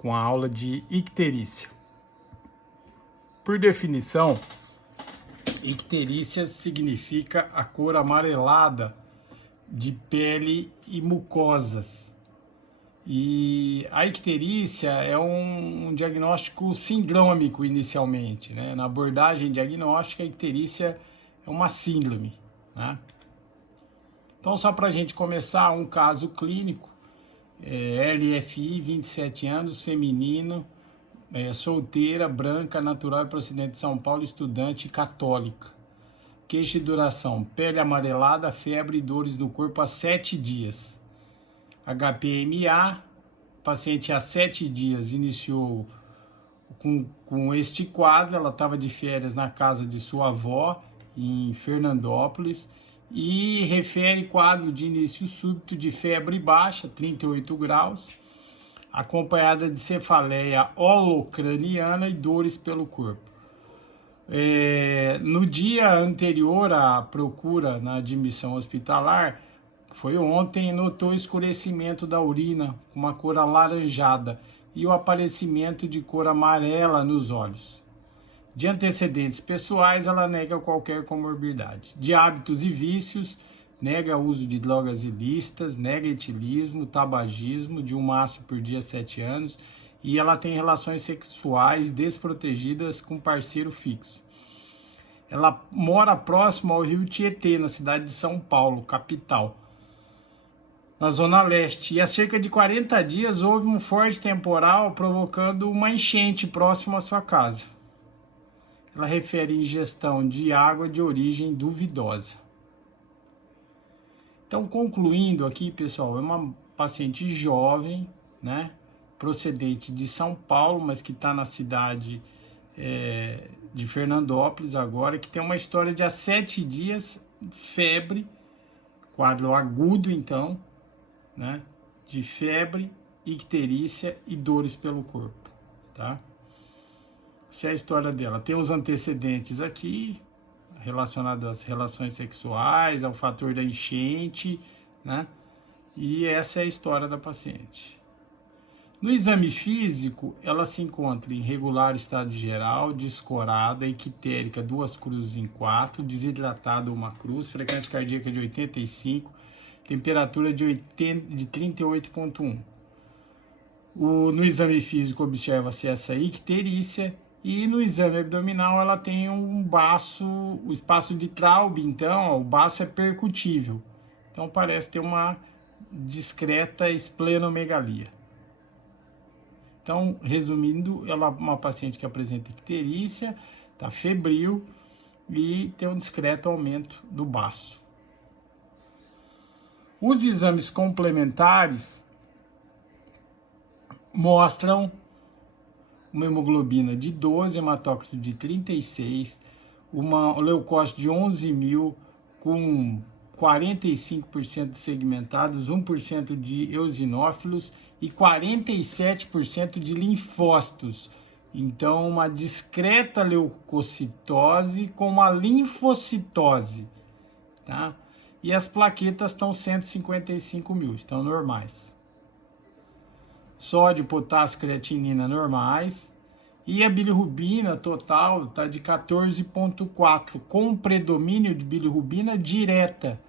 com a aula de icterícia. Por definição, icterícia significa a cor amarelada de pele e mucosas. E a icterícia é um diagnóstico sindrômico inicialmente, né? Na abordagem diagnóstica, a icterícia é uma síndrome, né? Então, só para a gente começar, um caso clínico, LFI, 27 anos, feminino, solteira, branca, natural e procedente de São Paulo, estudante católica. Queixa e duração, pele amarelada, febre e dores no corpo há 7 dias. HPMA, paciente há 7 dias iniciou com este quadro, ela estava de férias na casa de sua avó, em Fernandópolis, e refere quadro de início súbito de febre baixa, 38 graus, acompanhada de cefaleia holocraniana e dores pelo corpo. No dia anterior à procura na admissão hospitalar, foi ontem, notou escurecimento da urina com uma cor alaranjada e o aparecimento de cor amarela nos olhos. De antecedentes pessoais, ela nega qualquer comorbidade. De hábitos e vícios, nega o uso de drogas ilícitas, nega etilismo, tabagismo, de um maço por dia 7 anos, e ela tem relações sexuais desprotegidas com parceiro fixo. Ela mora próximo ao rio Tietê, na cidade de São Paulo, capital, na Zona Leste. E há cerca de 40 dias houve um forte temporal provocando uma enchente próximo à sua casa. Ela refere ingestão de água de origem duvidosa. Então, concluindo aqui, pessoal, é uma paciente jovem, né, procedente de São Paulo, mas que está na cidade de Fernandópolis agora, que tem uma história de há 7 dias, febre, quadro agudo então, né, de febre, icterícia e dores pelo corpo, tá? Essa é a história dela. Tem os antecedentes aqui, relacionados às relações sexuais, ao fator da enchente, né? E essa é a história da paciente. No exame físico, ela se encontra em regular estado geral, descorada, ictérica, 2 cruzes em 4, desidratada 1 cruz, frequência cardíaca de 85, temperatura de 38,1. No exame físico observa-se essa icterícia. E no exame abdominal ela tem um baço, o espaço de Traube, então, o baço é percutível. Então parece ter uma discreta esplenomegalia. Então, resumindo, ela é uma paciente que apresenta icterícia, está febril e tem um discreto aumento do baço. Os exames complementares mostram uma hemoglobina de 12, hematócrito de 36, um leucócito de 11.000 com 45% de segmentados, 1% de eosinófilos e 47% de linfócitos. Então, uma discreta leucocitose com uma linfocitose, tá? E as plaquetas estão 155.000, estão normais. Sódio, potássio, creatinina normais. E a bilirrubina total está de 14,4, com predomínio de bilirrubina direta,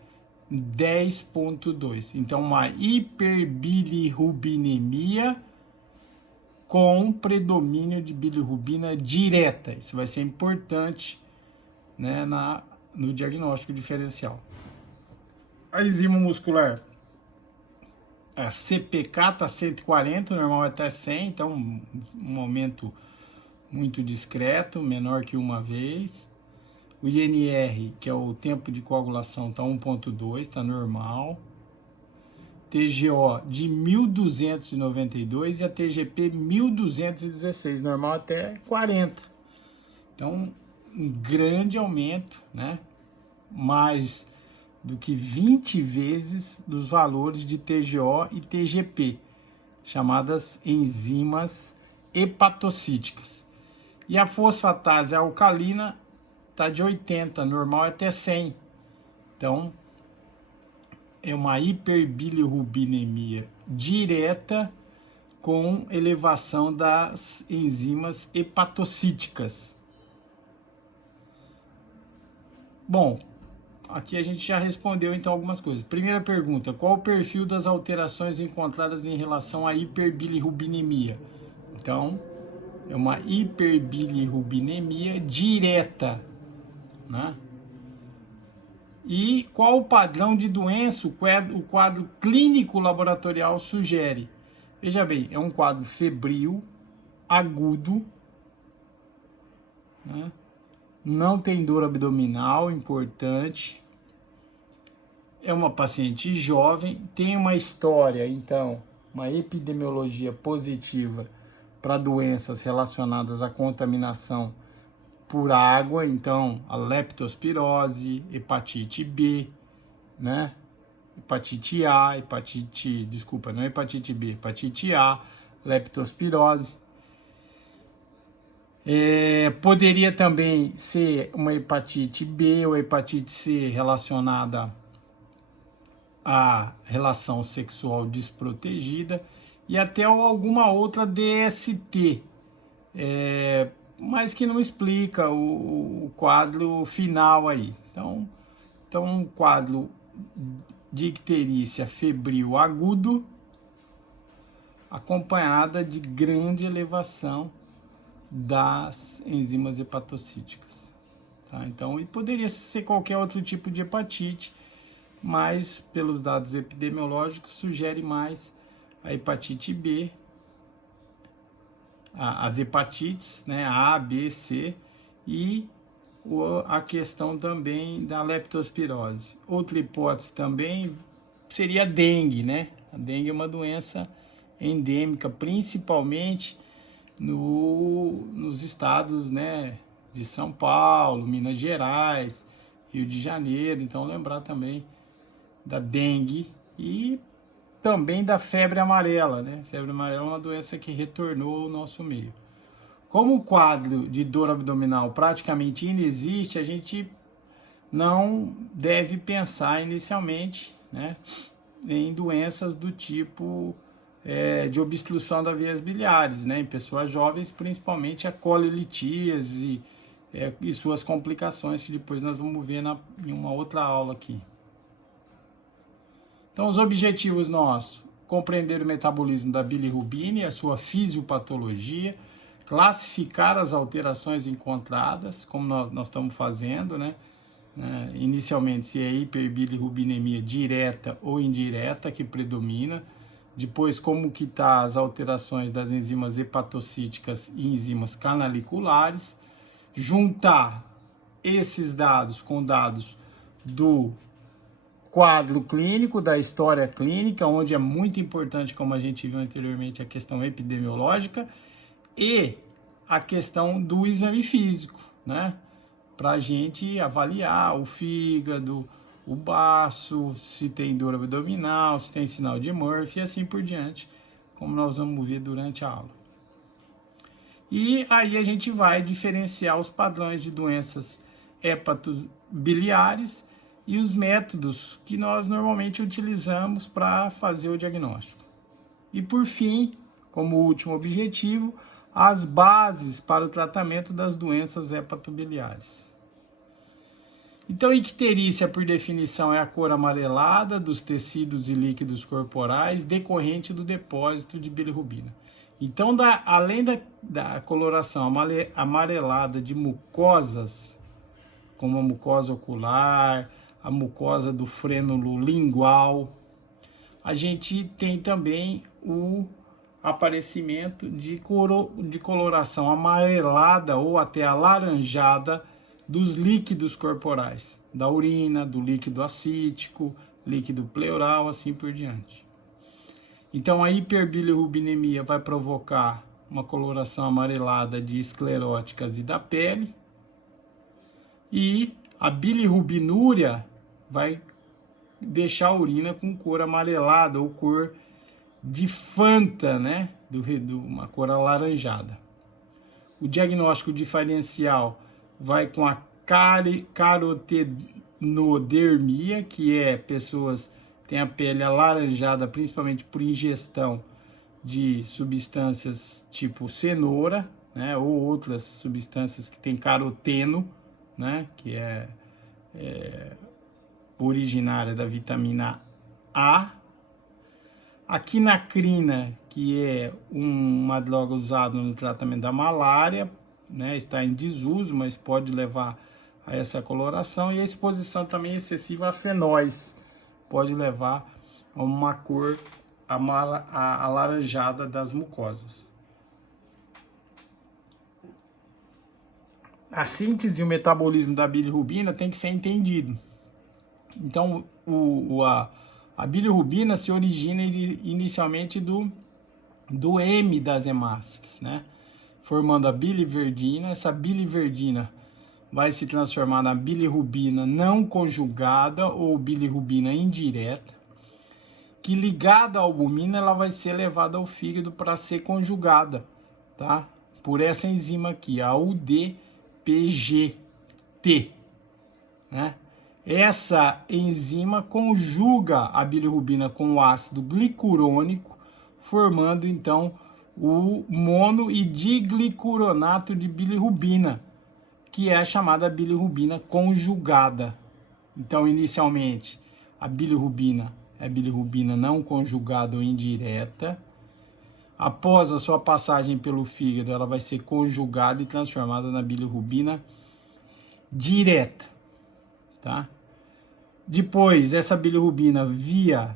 10,2. Então, uma hiperbilirrubinemia com predomínio de bilirrubina direta. Isso vai ser importante, né, no diagnóstico diferencial. A enzima muscular, a CPK está 140, normal é até 100, então um aumento muito discreto, menor que uma vez. O INR, que é o tempo de coagulação, está 1,2, está normal. TGO de 1.292 e a TGP 1.216, normal até 40. Então, um grande aumento, né? Mais do que 20 vezes dos valores de TGO e TGP, chamadas enzimas hepatocíticas. E a fosfatase alcalina está de 80, normal é até 100. Então, é uma hiperbilirrubinemia direta com elevação das enzimas hepatocíticas. Bom, aqui a gente já respondeu então algumas coisas. Primeira pergunta, qual o perfil das alterações encontradas em relação à hiperbilirrubinemia? Então, é uma hiperbilirrubinemia direta, né? E qual o padrão de doença o quadro clínico laboratorial sugere? Veja bem, é um quadro febril, agudo, né? Não tem dor abdominal, importante. É uma paciente jovem, tem uma história, então, uma epidemiologia positiva para doenças relacionadas à contaminação por água, então a leptospirose, hepatite B, né? Hepatite A, não é hepatite B, hepatite A, leptospirose. Poderia também ser uma hepatite B ou hepatite C relacionada à relação sexual desprotegida e até alguma outra DST, mas que não explica o quadro final aí. Então um quadro de icterícia febril agudo, acompanhada de grande elevação das enzimas hepatocíticas. Tá? Então, e poderia ser qualquer outro tipo de hepatite, mas pelos dados epidemiológicos sugere mais a hepatite B, as hepatites, né, A, B, C, e a questão também da leptospirose. Outra hipótese também seria a dengue, né? A dengue é uma doença endêmica, principalmente nos estados, né, de São Paulo, Minas Gerais, Rio de Janeiro. Então, lembrar também da dengue e também da febre amarela, né? Febre amarela é uma doença que retornou ao nosso meio. Como o quadro de dor abdominal praticamente inexiste, a gente não deve pensar inicialmente, né, em doenças do tipo de obstrução das vias biliares, né, em pessoas jovens, principalmente a colelitíase e suas complicações, que depois nós vamos ver em uma outra aula aqui. Então, os objetivos nossos: compreender o metabolismo da bilirrubina e a sua fisiopatologia, classificar as alterações encontradas, como nós estamos fazendo, né? Inicialmente, se é hiperbilirrubinemia direta ou indireta que predomina. Depois, como que tá as alterações das enzimas hepatocíticas e enzimas canaliculares. Juntar esses dados com dados do quadro clínico, da história clínica, onde é muito importante, como a gente viu anteriormente, a questão epidemiológica e a questão do exame físico, né? Para a gente avaliar o fígado, o baço, se tem dor abdominal, se tem sinal de Murphy e assim por diante, como nós vamos ver durante a aula. E aí a gente vai diferenciar os padrões de doenças hepatobiliares e os métodos que nós normalmente utilizamos para fazer o diagnóstico. E por fim, como último objetivo, as bases para o tratamento das doenças hepatobiliares. Então, icterícia, por definição, é a cor amarelada dos tecidos e líquidos corporais decorrente do depósito de bilirrubina. Então, além da coloração amarelada de mucosas, como a mucosa ocular, a mucosa do frênulo lingual, a gente tem também o aparecimento de coloração amarelada ou até alaranjada dos líquidos corporais, da urina, do líquido acítico, líquido pleural, assim por diante. Então, a hiperbilirrubinemia vai provocar uma coloração amarelada de escleróticas e da pele, e a bilirrubinúria vai deixar a urina com cor amarelada ou cor de Fanta, né? Uma cor alaranjada. O diagnóstico diferencial vai com a carotenodermia, que é pessoas que têm a pele alaranjada, principalmente por ingestão de substâncias tipo cenoura, né, ou outras substâncias que tem caroteno, né, que é originária da vitamina A. A quinacrina, que é uma droga usada no tratamento da malária, né, está em desuso, mas pode levar a essa coloração. E a exposição também excessiva a fenóis pode levar a uma cor alaranjada das mucosas. A síntese e o metabolismo da bilirrubina tem que ser entendido. Então, a bilirrubina se origina inicialmente do M das hemácias, né? Formando a biliverdina. Essa biliverdina vai se transformar na bilirrubina não conjugada ou bilirrubina indireta, que ligada à albumina ela vai ser levada ao fígado para ser conjugada, tá? Por essa enzima aqui, a UDPGT, né? Essa enzima conjuga a bilirrubina com o ácido glicurônico, formando então o mono e diglicurionato de bilirrubina, que é a chamada bilirrubina conjugada. Então, inicialmente, a bilirrubina é bilirrubina não conjugada ou indireta. Após a sua passagem pelo fígado, ela vai ser conjugada e transformada na bilirrubina direta, tá? Depois, essa bilirrubina, via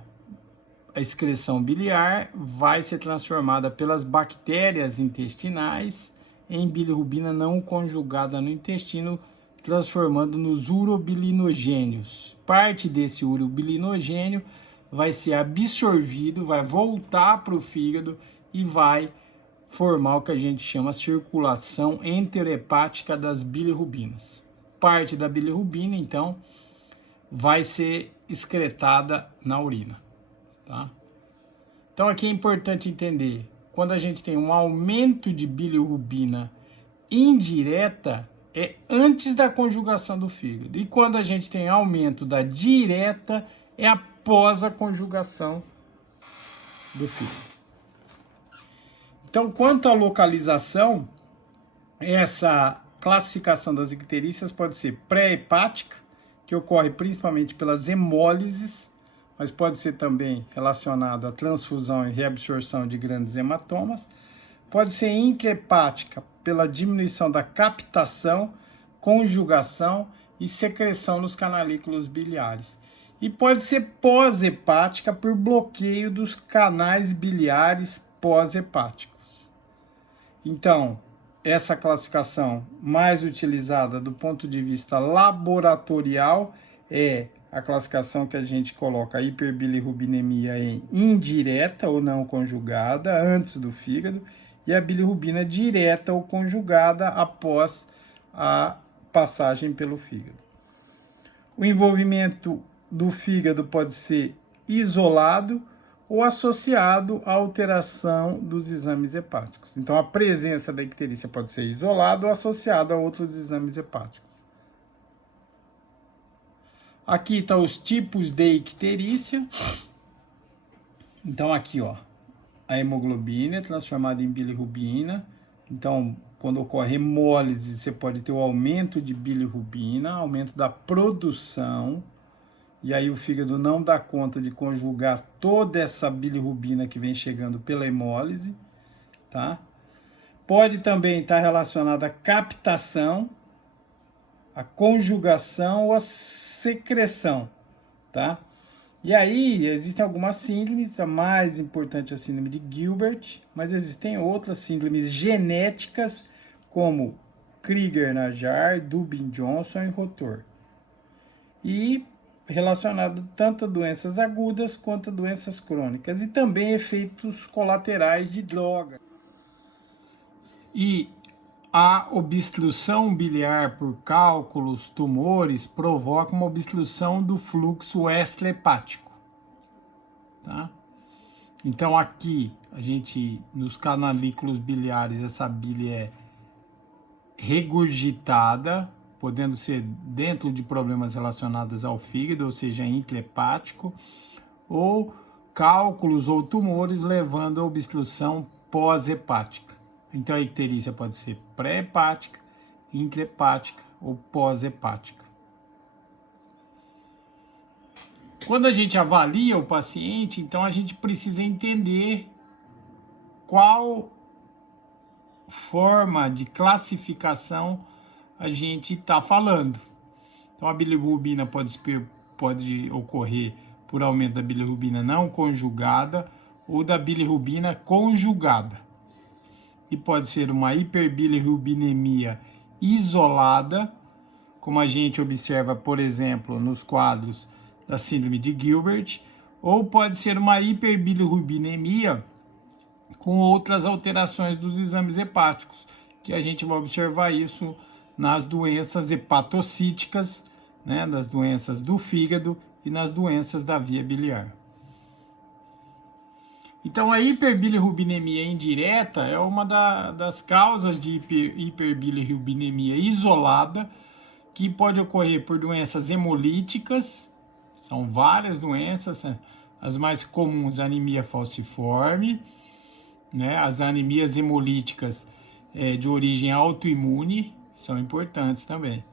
a excreção biliar, vai ser transformada pelas bactérias intestinais em bilirrubina não conjugada no intestino, transformando nos urobilinogênios. Parte desse urobilinogênio vai ser absorvido, vai voltar para o fígado e vai formar o que a gente chama circulação enterohepática das bilirrubinas. Parte da bilirrubina, então, vai ser excretada na urina, tá? Então aqui é importante entender, quando a gente tem um aumento de bilirrubina indireta, é antes da conjugação do fígado. E quando a gente tem aumento da direta, é após a conjugação do fígado. Então, quanto à localização, essa classificação das icterícias pode ser pré-hepática, que ocorre principalmente pelas hemólises, mas pode ser também relacionado à transfusão e reabsorção de grandes hematomas. Pode ser intrahepática pela diminuição da captação, conjugação e secreção nos canalículos biliares. E pode ser pós-hepática por bloqueio dos canais biliares pós-hepáticos. Então, essa classificação mais utilizada do ponto de vista laboratorial é a classificação que a gente coloca a hiperbilirrubinemia em indireta ou não conjugada antes do fígado e a bilirrubina direta ou conjugada após a passagem pelo fígado. O envolvimento do fígado pode ser isolado ou associado à alteração dos exames hepáticos. Então, a presença da icterícia pode ser isolada ou associada a outros exames hepáticos. Aqui estão os tipos de icterícia. Então, aqui, ó, a hemoglobina é transformada em bilirrubina. Então, quando ocorre hemólise, você pode ter o aumento de bilirrubina, aumento da produção. E aí o fígado não dá conta de conjugar toda essa bilirrubina que vem chegando pela hemólise, tá? Pode também estar relacionado à captação, à conjugação ou à secreção, tá? E aí existem algumas síndromes, a mais importante é a síndrome de Gilbert, mas existem outras síndromes genéticas como Crigler-Najjar, Dubin-Johnson e Rotor. E relacionado tanto a doenças agudas quanto a doenças crônicas e também efeitos colaterais de droga. E a obstrução biliar por cálculos, tumores, provoca uma obstrução do fluxo extrahepático, tá? Então aqui, a gente, nos canalículos biliares, essa bile é regurgitada, podendo ser dentro de problemas relacionados ao fígado, ou seja, intrahepático, ou cálculos ou tumores, levando a obstrução pós-hepática. Então a icterícia pode ser pré-hepática, intra-hepática ou pós-hepática. Quando a gente avalia o paciente, então a gente precisa entender qual forma de classificação a gente está falando. Então a bilirrubina pode ocorrer por aumento da bilirrubina não conjugada ou da bilirrubina conjugada. E pode ser uma hiperbilirrubinemia isolada, como a gente observa, por exemplo, nos quadros da síndrome de Gilbert, ou pode ser uma hiperbilirrubinemia com outras alterações dos exames hepáticos, que a gente vai observar isso nas doenças hepatocíticas, né, das doenças do fígado e nas doenças da via biliar. Então, a hiperbilirrubinemia indireta é uma das causas de hiperbilirrubinemia isolada, que pode ocorrer por doenças hemolíticas. São várias doenças, as mais comuns, a anemia falciforme, né? As anemias hemolíticas de origem autoimune são importantes também.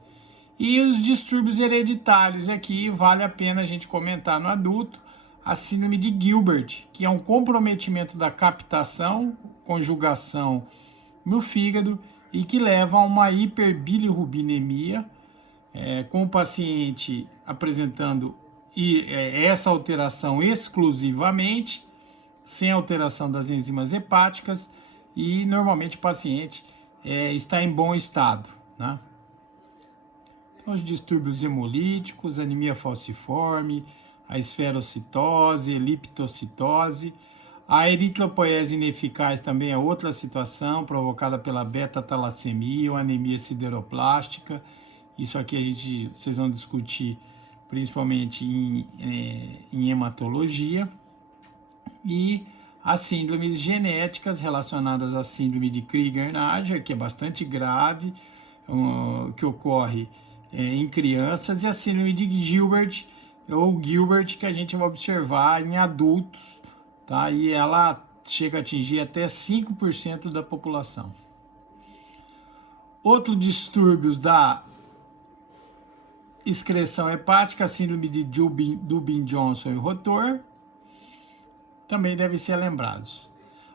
E os distúrbios hereditários aqui, vale a pena a gente comentar no adulto, a síndrome de Gilbert, que é um comprometimento da captação, conjugação no fígado e que leva a uma hiperbilirrubinemia, com o paciente apresentando essa alteração exclusivamente, sem alteração das enzimas hepáticas, e normalmente o paciente está em bom estado, né? Então, os distúrbios hemolíticos, anemia falciforme, a esferocitose, eliptocitose, a eritropoiese ineficaz também é outra situação provocada pela beta-talassemia ou anemia sideroplástica. Isso aqui vocês vão discutir principalmente em hematologia. E as síndromes genéticas relacionadas à síndrome de Crigler-Najjar, que é bastante grave, que ocorre em crianças, e a síndrome de Gilbert, ou Gilbert, que a gente vai observar em adultos, tá? E ela chega a atingir até 5% da população. Outros distúrbios da excreção hepática, a síndrome de Dubin-Johnson e Rotor, também devem ser lembrados.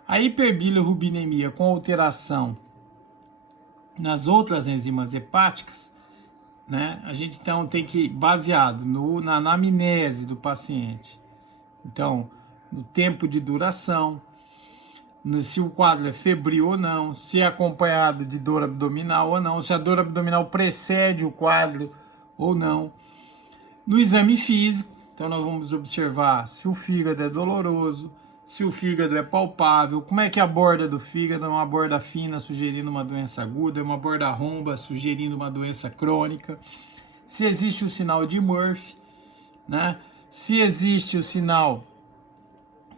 A hiperbilirrubinemia com alteração nas outras enzimas hepáticas, né? A gente então tem que, baseado na anamnese do paciente, então, no tempo de duração, se o quadro é febril ou não, se é acompanhado de dor abdominal ou não, se a dor abdominal precede o quadro ou não. No exame físico, então nós vamos observar se o fígado é doloroso, se o fígado é palpável, como é que a borda do fígado é uma borda fina, sugerindo uma doença aguda, é uma borda romba, sugerindo uma doença crônica, se existe o sinal de Murphy, né? Se existe o sinal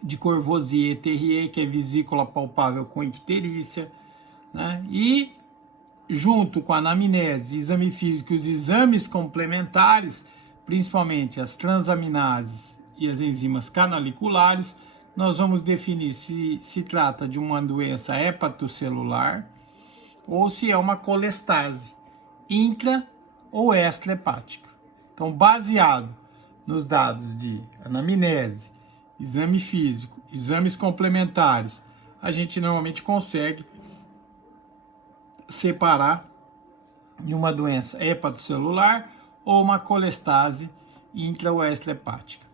de Courvoisier-Terrier, que é vesícula palpável com icterícia, né? E junto com a anamnese, exame físico e os exames complementares, principalmente as transaminases e as enzimas canaliculares, nós vamos definir se trata de uma doença hepatocelular ou se é uma colestase intra ou extra-hepática. Então, baseado nos dados de anamnese, exame físico, exames complementares, a gente normalmente consegue separar em uma doença hepatocelular ou uma colestase intra ou extra-hepática.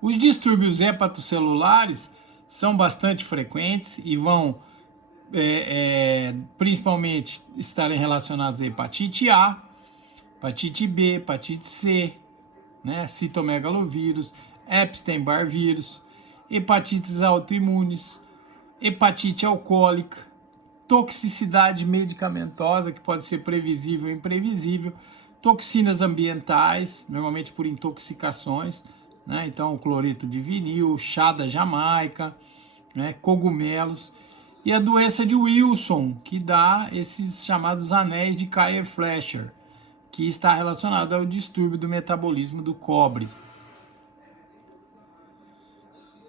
Os distúrbios hepatocelulares são bastante frequentes e vão principalmente estarem relacionados a hepatite A, hepatite B, hepatite C, né, citomegalovírus, Epstein-Barr vírus, hepatites autoimunes, hepatite alcoólica, toxicidade medicamentosa, que pode ser previsível ou imprevisível, toxinas ambientais, normalmente por intoxicações, né? Então, cloreto de vinil, chá da Jamaica, né? Cogumelos, e a doença de Wilson, que dá esses chamados anéis de Kyer-Fleischer, que está relacionado ao distúrbio do metabolismo do cobre.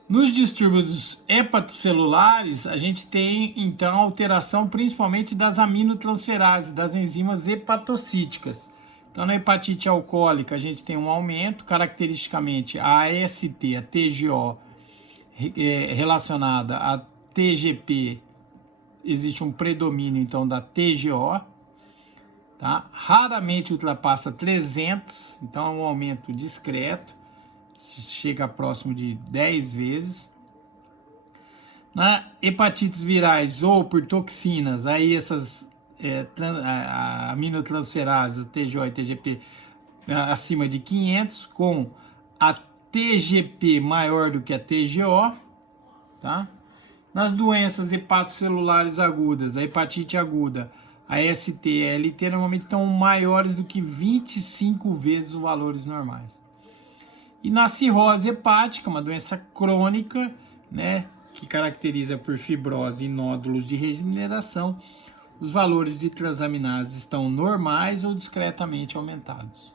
Nos distúrbios hepatocelulares, a gente tem, então, alteração principalmente das aminotransferases, das enzimas hepatocíticas. Então, na hepatite alcoólica, a gente tem um aumento, caracteristicamente a AST, a TGO, relacionada a TGP, existe um predomínio, então, da TGO, tá? Raramente ultrapassa 300, então é um aumento discreto, chega próximo de 10 vezes. Na hepatites virais ou por toxinas, aí essas aminotransferases, TGO e TGP, acima de 500, com a TGP maior do que a TGO, tá? Nas doenças hepatocelulares agudas, a hepatite aguda, a ST e a LT normalmente estão maiores do que 25 vezes os valores normais. E na cirrose hepática, uma doença crônica, né, que caracteriza por fibrose e nódulos de regeneração, os valores de transaminases estão normais ou discretamente aumentados.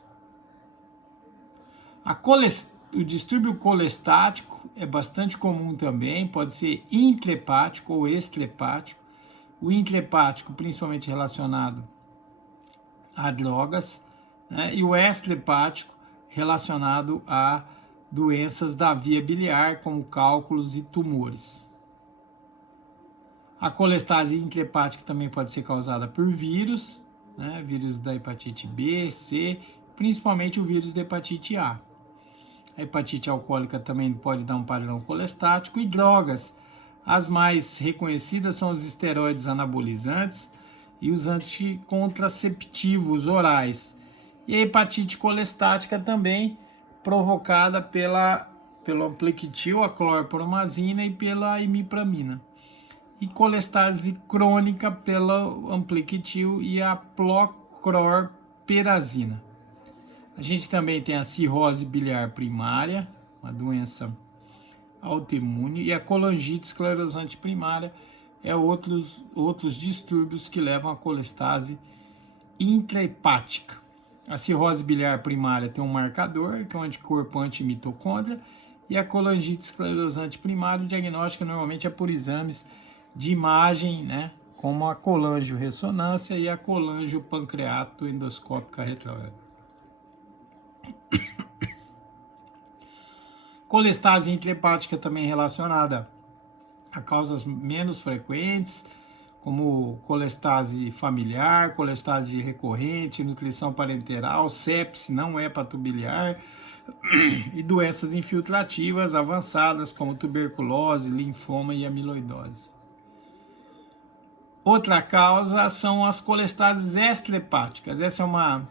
O distúrbio colestático é bastante comum também, pode ser intrahepático ou extrahepático. O intrahepático, principalmente relacionado a drogas, né, e o extrahepático relacionado a doenças da via biliar, como cálculos e tumores. A colestase intrahepática também pode ser causada por vírus, né, vírus da hepatite B, C, principalmente o vírus da hepatite A. A hepatite alcoólica também pode dar um padrão colestático, e drogas. As mais reconhecidas são os esteroides anabolizantes e os anticontraceptivos orais. E a hepatite colestática também provocada pelo ampliquitil, a clorpromazina, e pela imipramina. E colestase crônica pela ampliquitil e a clorperazina. A gente também tem a cirrose biliar primária, uma doença autoimune, e a colangite esclerosante primária é outros distúrbios que levam à colestase intrahepática. A cirrose biliar primária tem um marcador, que é um anticorpo antimitocôndria, e a colangite esclerosante primária, o diagnóstico normalmente é por exames de imagem, né, como a colangio-ressonância e a colangio-pancreato endoscópica retrógrada. Colestase intrahepática também relacionada a causas menos frequentes, como colestase familiar, colestase recorrente, nutrição parenteral, sepse não hepatobiliar e doenças infiltrativas avançadas, como tuberculose, linfoma e amiloidose. Outra causa são as colestases extrahepáticas. Essa é uma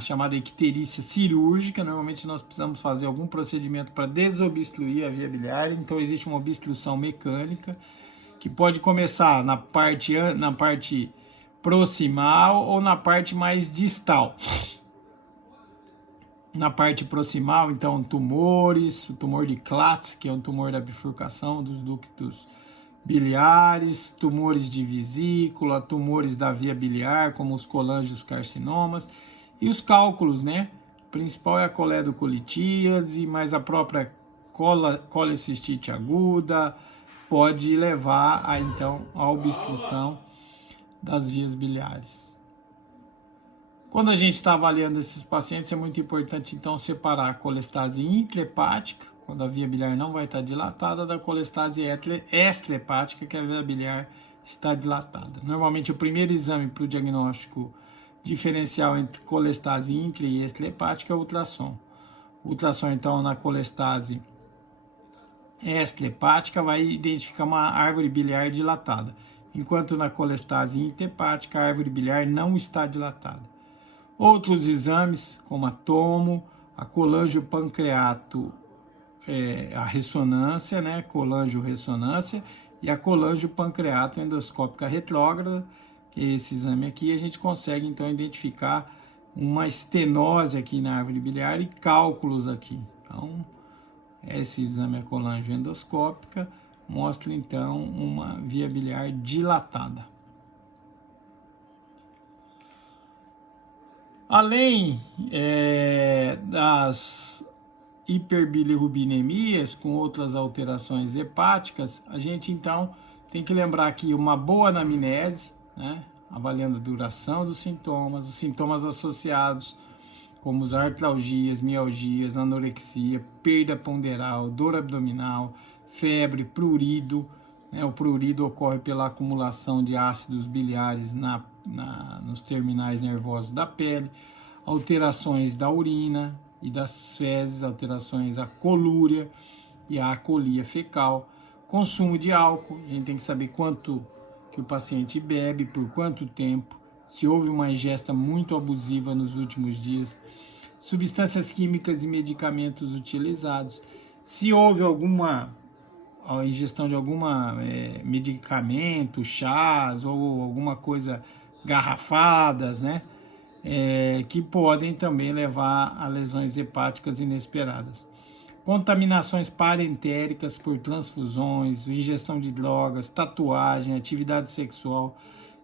chamada icterícia cirúrgica. Normalmente nós precisamos fazer algum procedimento para desobstruir a via biliar, então existe uma obstrução mecânica que pode começar na parte proximal ou na parte mais distal. Na parte proximal, então, tumores, o tumor de Klatskin, que é um tumor da bifurcação dos ductos biliares, tumores de vesícula, tumores da via biliar, como os colangiocarcinomas, e os cálculos, né? O principal é a coledocolitíase, mas a própria colecistite aguda pode levar a, então, a obstrução das vias biliares. Quando a gente está avaliando esses pacientes, é muito importante, então, separar a colestase intrahepática, quando a via biliar não vai estar dilatada, da colestase extrahepática, que a via biliar está dilatada. Normalmente, o primeiro exame para o diagnóstico diferencial entre colestase intra e extrahepática é o ultrassom. O ultrassom, então, na colestase extrahepática vai identificar uma árvore biliar dilatada, enquanto na colestase intrahepática a árvore biliar não está dilatada. Outros exames, como a tomo, a colangiopancreato, a ressonância, né, colangio-ressonância, e a colangiopancreato endoscópica retrógrada, que é esse exame aqui, a gente consegue então identificar uma estenose aqui na árvore biliar e cálculos aqui. Então, esse exame, a colangioendoscópica, mostra então uma via biliar dilatada. Além das hiperbilirubinemias com outras alterações hepáticas, a gente então tem que lembrar que uma boa anamnese, né, avaliando a duração dos sintomas, os sintomas associados, como as artralgias, mialgias, anorexia, perda ponderal, dor abdominal, febre, prurido, né, o prurido ocorre pela acumulação de ácidos biliares nos terminais nervosos da pele, alterações da urina e das fezes, alterações à colúria e à acolia fecal, consumo de álcool, a gente tem que saber quanto que o paciente bebe, por quanto tempo, se houve uma ingesta muito abusiva nos últimos dias, substâncias químicas e medicamentos utilizados, se houve a ingestão de alguma medicamento, chás ou alguma coisa garrafadas, né? Que podem também levar a lesões hepáticas inesperadas. Contaminações parentéricas por transfusões, ingestão de drogas, tatuagem, atividade sexual,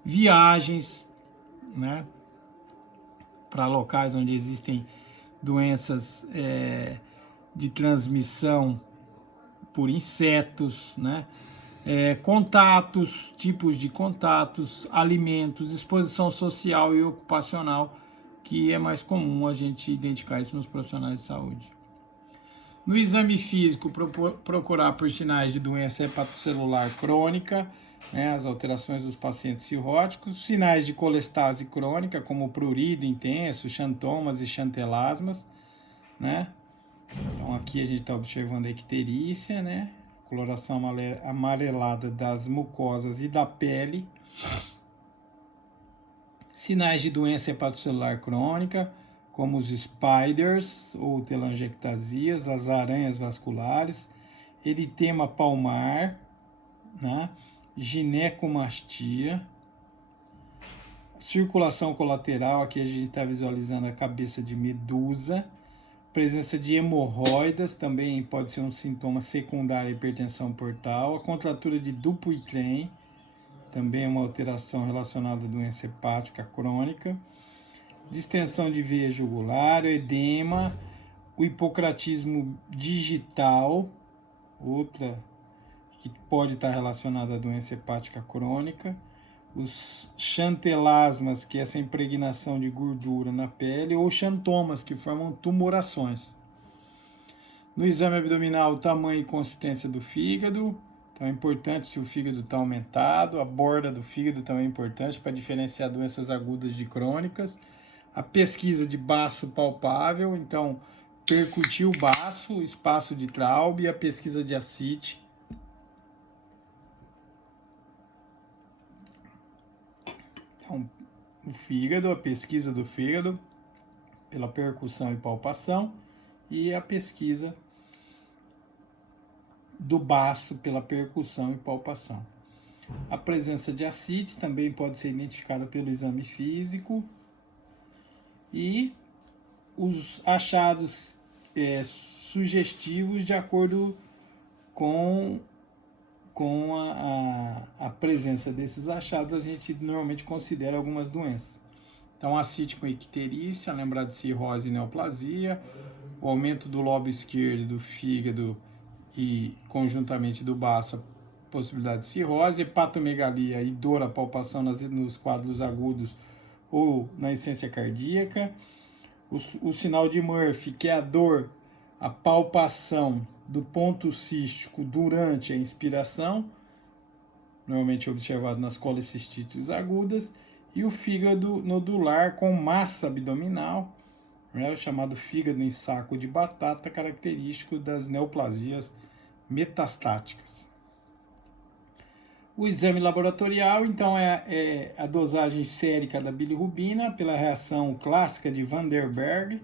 viagens, né, para locais onde existem doenças de transmissão por insetos, né? Contatos, tipos de contatos, alimentos, exposição social e ocupacional, que é mais comum a gente identificar isso nos profissionais de saúde. No exame físico, procurar por sinais de doença hepatocelular crônica, né, as alterações dos pacientes cirróticos, sinais de colestase crônica, como prurido intenso, xantomas e xantelasmas, né? Então aqui a gente está observando a icterícia, né? Coloração amarelada das mucosas e da pele. Sinais de doença hepatocelular crônica, como os spiders ou telangiectasias, as aranhas vasculares, eritema palmar, né? Ginecomastia, circulação colateral, aqui a gente está visualizando a cabeça de medusa, presença de hemorroidas, também pode ser um sintoma secundário à hipertensão portal, a contratura de Dupuytren, também é uma alteração relacionada à doença hepática crônica, distensão de veia jugular, edema, o hipocratismo digital, outra que pode estar relacionada à doença hepática crônica, os xantelasmas, que é essa impregnação de gordura na pele, ou xantomas, que formam tumorações. No exame abdominal, o tamanho e consistência do fígado, então é importante se o fígado está aumentado, a borda do fígado também é importante para diferenciar doenças agudas de crônicas. A pesquisa de baço palpável, então percutir o baço, espaço de Traub, e a pesquisa de ascite. Então, o fígado, a pesquisa do fígado pela percussão e palpação, e a pesquisa do baço pela percussão e palpação. A presença de ascite também pode ser identificada pelo exame físico, e os achados sugestivos de acordo com a presença desses achados, a gente normalmente considera algumas doenças. Então, ascite com icterícia, lembrar de cirrose e neoplasia, o aumento do lobo esquerdo do fígado e conjuntamente do baço, a possibilidade de cirrose, hepatomegalia e dor à palpação nos quadros agudos ou na insuficiência cardíaca, o sinal de Murphy, que é a dor, a palpação do ponto cístico durante a inspiração, normalmente observado nas colecistites agudas, e o fígado nodular com massa abdominal, né, o chamado fígado em saco de batata, característico das neoplasias metastáticas. O exame laboratorial, então, é a dosagem sérica da bilirrubina pela reação clássica de Van der Berg,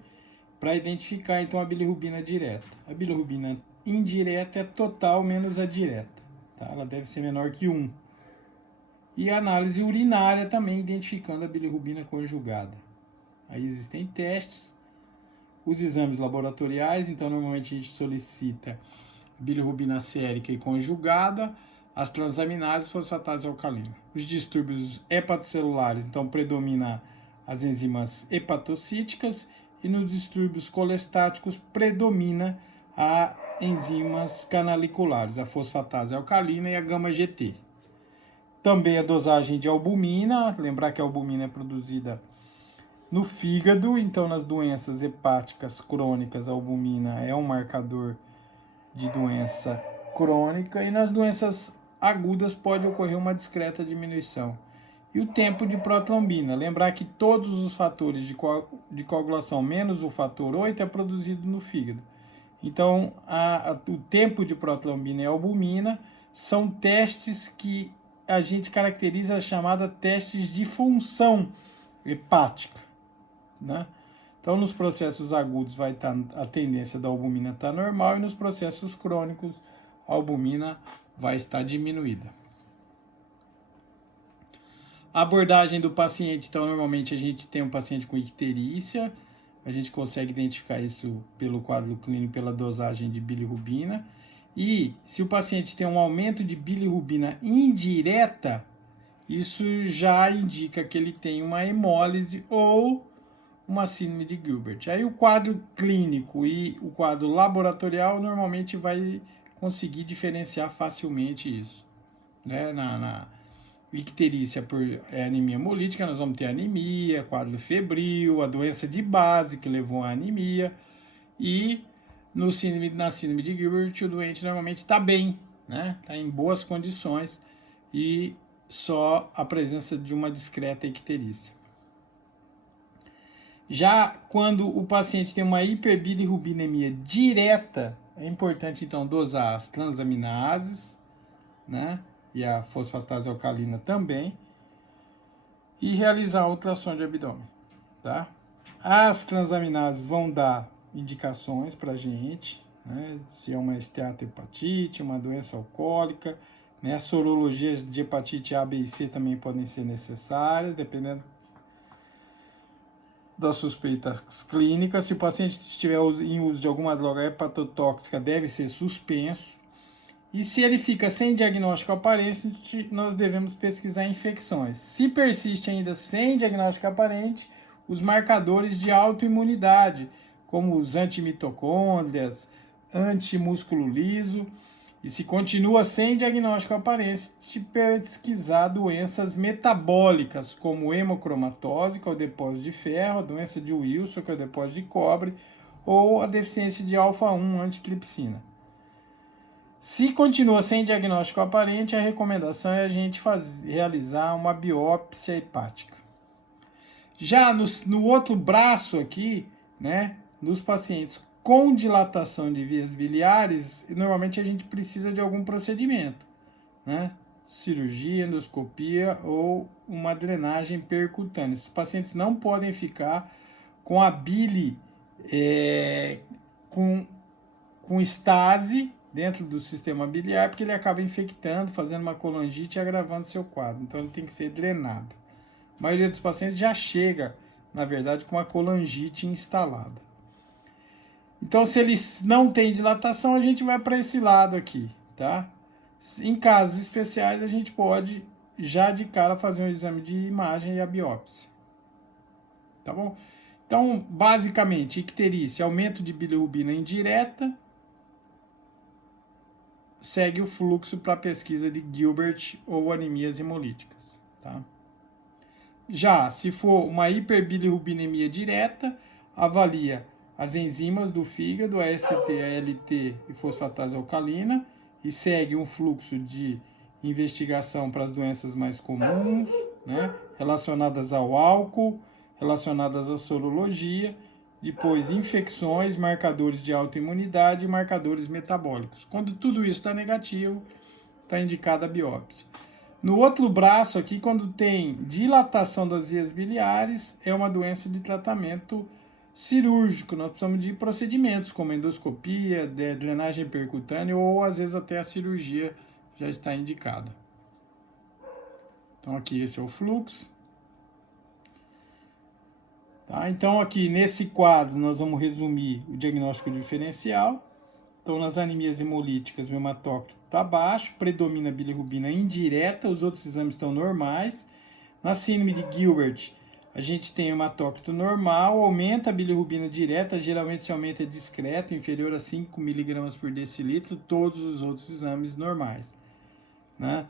para identificar, então, a bilirrubina direta. A bilirrubina indireta é total menos a direta, tá? Ela deve ser menor que 1. E a análise urinária também, identificando a bilirrubina conjugada. Aí existem testes. Os exames laboratoriais, então, normalmente a gente solicita bilirrubina sérica e conjugada, as transaminases e fosfatase alcalina. Os distúrbios hepatocelulares, então, predomina as enzimas hepatocíticas, e nos distúrbios colestáticos predomina a enzimas canaliculares, a fosfatase alcalina e a gama-GT. Também a dosagem de albumina, lembrar que a albumina é produzida no fígado, então nas doenças hepáticas crônicas a albumina é um marcador de doença crônica e nas doenças agudas pode ocorrer uma discreta diminuição. E o tempo de protrombina, lembrar que todos os fatores de coagulação menos o fator 8 é produzido no fígado. Então, o tempo de protrombina e albumina são testes que a gente caracteriza chamada testes de função hepática, né? Então, nos processos agudos vai estar a tendência da albumina estar normal e nos processos crônicos a albumina vai estar diminuída. A abordagem do paciente, então, normalmente a gente tem um paciente com icterícia, a gente consegue identificar isso pelo quadro clínico, pela dosagem de bilirrubina. E se o paciente tem um aumento de bilirrubina indireta, isso já indica que ele tem uma hemólise ou uma síndrome de Gilbert. Aí o quadro clínico e o quadro laboratorial normalmente vai conseguir diferenciar facilmente isso. Né? Na icterícia por anemia hemolítica, nós vamos ter anemia, quadro febril, a doença de base que levou à anemia. E na síndrome de Gilbert, o doente normalmente está bem, né? Está em boas condições e só a presença de uma discreta icterícia. Já quando o paciente tem uma hiperbilirrubinemia direta, é importante então dosar as transaminases, né? E a fosfatase alcalina também, e realizar a ultrassom de abdômen, tá? As transaminases vão dar indicações para a gente, né? Se é uma esteatohepatite, uma doença alcoólica, né? Sorologias de hepatite A, B e C também podem ser necessárias, dependendo das suspeitas clínicas. Se o paciente estiver em uso de alguma droga hepatotóxica, deve ser suspenso. E se ele fica sem diagnóstico aparente, nós devemos pesquisar infecções. Se persiste ainda sem diagnóstico aparente, os marcadores de autoimunidade, como os antimitocôndrias, antimúsculo liso. E se continua sem diagnóstico aparente, pesquisar doenças metabólicas, como hemocromatose, que é o depósito de ferro, a doença de Wilson, que é o depósito de cobre, ou a deficiência de alfa-1 antitripsina. Se continua sem diagnóstico aparente, a recomendação é a gente realizar uma biópsia hepática. Já no outro braço aqui, né, nos pacientes com dilatação de vias biliares, normalmente a gente precisa de algum procedimento, né? Cirurgia, endoscopia ou uma drenagem percutânea. Esses pacientes não podem ficar com a bile com estase dentro do sistema biliar, porque ele acaba infectando, fazendo uma colangite e agravando seu quadro. Então ele tem que ser drenado. A maioria dos pacientes já chega, na verdade, com uma colangite instalada. Então, se ele não tem dilatação, a gente vai para esse lado aqui, tá? Em casos especiais, a gente pode, já de cara, fazer um exame de imagem e a biópsia. Tá bom? Então, basicamente, icterícia, aumento de bilirrubina indireta, segue o fluxo para a pesquisa de Gilbert ou anemias hemolíticas, tá? Já, se for uma hiperbilirrubinemia direta, avalia as enzimas do fígado, a AST, ALT e fosfatase alcalina, e segue um fluxo de investigação para as doenças mais comuns, né, relacionadas ao álcool, relacionadas à sorologia, depois infecções, marcadores de autoimunidade e marcadores metabólicos. Quando tudo isso está negativo, está indicada a biópsia. No outro braço aqui, quando tem dilatação das vias biliares, é uma doença de tratamento cirúrgico. Nós precisamos de procedimentos como endoscopia, drenagem percutânea ou às vezes até a cirurgia já está indicada. Então aqui esse é o fluxo. Tá? Então aqui nesse quadro nós vamos resumir o diagnóstico diferencial. Então nas anemias hemolíticas o hematócrito está baixo, predomina a bilirrubina indireta, os outros exames estão normais. Na síndrome de Gilbert, a gente tem hematócrito normal, aumenta a bilirrubina direta, geralmente se aumenta discreto, inferior a 5 mg por decilitro, todos os outros exames normais, né?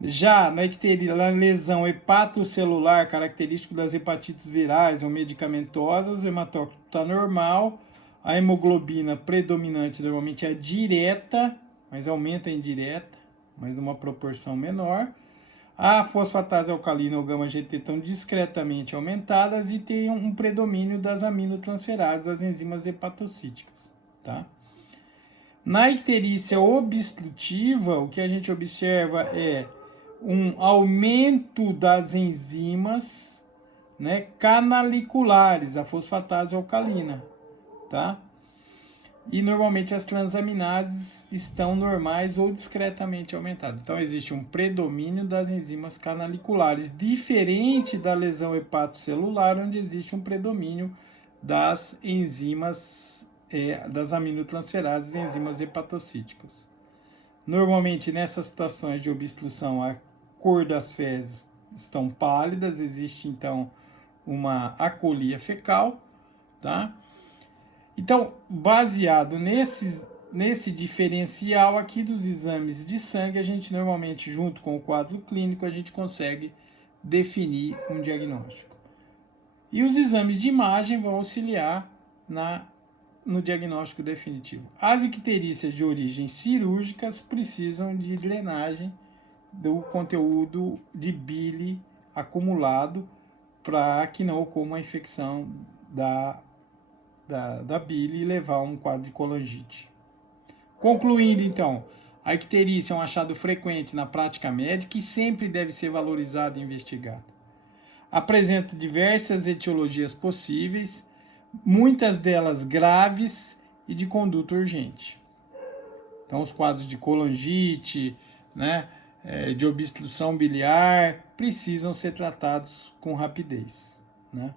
Já na icterícia, na lesão hepatocelular, característico das hepatites virais ou medicamentosas, o hematócrito está normal, a hemoglobina predominante normalmente é direta, mas aumenta a indireta, mas numa proporção menor. A fosfatase alcalina ou gama-GT estão discretamente aumentadas e tem um predomínio das aminotransferases, das enzimas hepatocíticas, tá? Na icterícia obstrutiva, o que a gente observa é um aumento das enzimas, né, canaliculares, a fosfatase alcalina, tá? E normalmente as transaminases estão normais ou discretamente aumentadas. Então existe um predomínio das enzimas canaliculares, diferente da lesão hepatocelular, onde existe um predomínio das enzimas, das aminotransferases e enzimas hepatocíticas. Normalmente nessas situações de obstrução, a cor das fezes estão pálidas, existe então uma acolia fecal, tá? Então, baseado nesse diferencial aqui dos exames de sangue, a gente normalmente, junto com o quadro clínico, a gente consegue definir um diagnóstico. E os exames de imagem vão auxiliar no diagnóstico definitivo. As icterícias de origem cirúrgicas precisam de drenagem do conteúdo de bile acumulado para que não ocorra uma infecção da bile e levar a um quadro de colangite. Concluindo, então, a icterícia é um achado frequente na prática médica e sempre deve ser valorizada e investigada. Apresenta diversas etiologias possíveis, muitas delas graves e de conduta urgente. Então, os quadros de colangite, né, de obstrução biliar, precisam ser tratados com rapidez, né?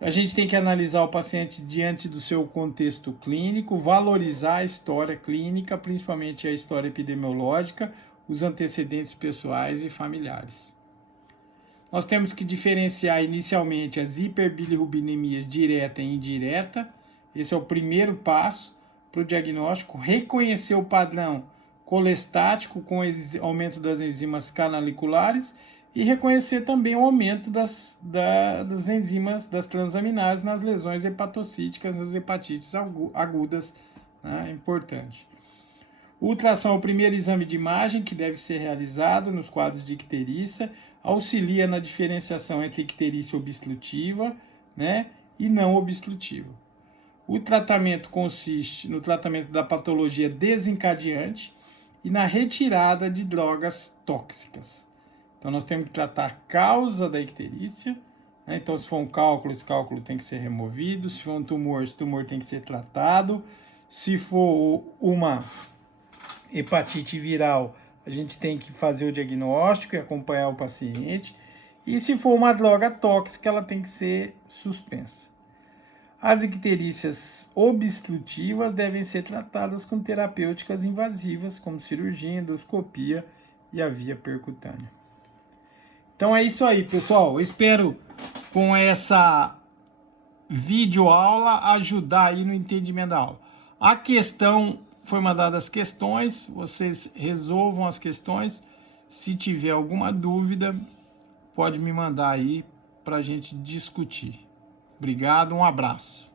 A gente tem que analisar o paciente diante do seu contexto clínico, valorizar a história clínica, principalmente a história epidemiológica, os antecedentes pessoais e familiares. Nós temos que diferenciar inicialmente as hiperbilirrubinemias direta e indireta. Esse é o primeiro passo para o diagnóstico. Reconhecer o padrão colestático com aumento das enzimas canaliculares e reconhecer também o aumento das enzimas, das transaminases nas lesões hepatocíticas, nas hepatites agudas, né? Importante. O ultrassom é o primeiro exame de imagem que deve ser realizado nos quadros de icterícia, auxilia na diferenciação entre icterícia obstrutiva, né, e não obstrutiva. O tratamento consiste no tratamento da patologia desencadeante e na retirada de drogas tóxicas. Então, nós temos que tratar a causa da icterícia, né? Então, se for um cálculo, esse cálculo tem que ser removido. Se for um tumor, esse tumor tem que ser tratado. Se for uma hepatite viral, a gente tem que fazer o diagnóstico e acompanhar o paciente. E se for uma droga tóxica, ela tem que ser suspensa. As icterícias obstrutivas devem ser tratadas com terapêuticas invasivas, como cirurgia, endoscopia e a via percutânea. Então é isso aí, pessoal. Eu espero com essa videoaula ajudar aí no entendimento da aula. A questão foi mandada as questões, vocês resolvam as questões. Se tiver alguma dúvida, pode me mandar aí para a gente discutir. Obrigado, um abraço.